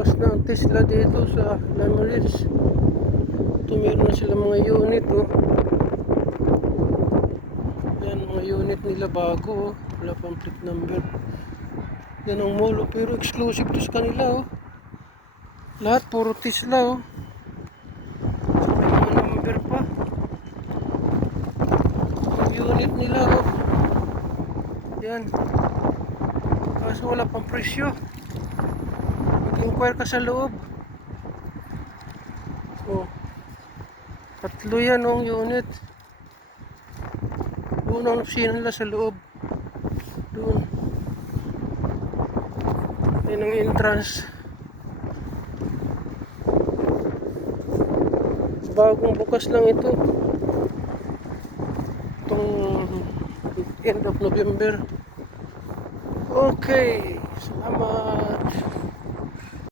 bukas na ang Tesla dito sa Lemarys. Ito meron na sila mga unit, oh. Yan, mga unit nila bago, oh. Wala pang plate number. Yan ang mall, oh. Pero exclusive to sa kanila, oh. Lahat puro Tesla, oh. So, may mga number pa. Yung unit nila, oh. Yan. Kaso wala pang presyo. Mag-inquire ka sa loob. Oh. Tatlo yan, oh, unit. Unang opisina nila sa loob. Doon. Yan ang entrance. Bagong bukas lang ito. Itong end of November. Okay. Salamat.